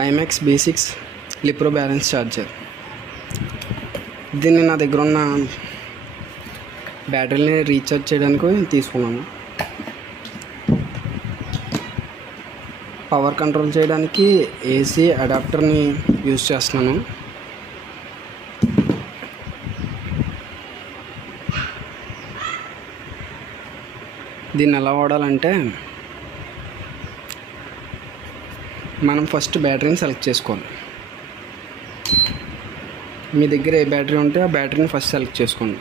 IMAX B6 లిప్రో balance charger. దీన్ని నా దగ్గర ఉన్న బ్యాటరీని రీఛార్జ్ చేయడానికి తీసుకున్నాను. పవర్ కంట్రోల్ చేయడానికి AC అడాప్టర్ని యూజ్ చేస్తున్నాను. దీన్ని ఎలా వాడాలంటే, మనం ఫస్ట్ బ్యాటరీని సెలెక్ట్ చేసుకోవాలి. మీ దగ్గర ఏ బ్యాటరీ ఉంటే ఆ బ్యాటరీని ఫస్ట్ సెలెక్ట్ చేసుకోండి.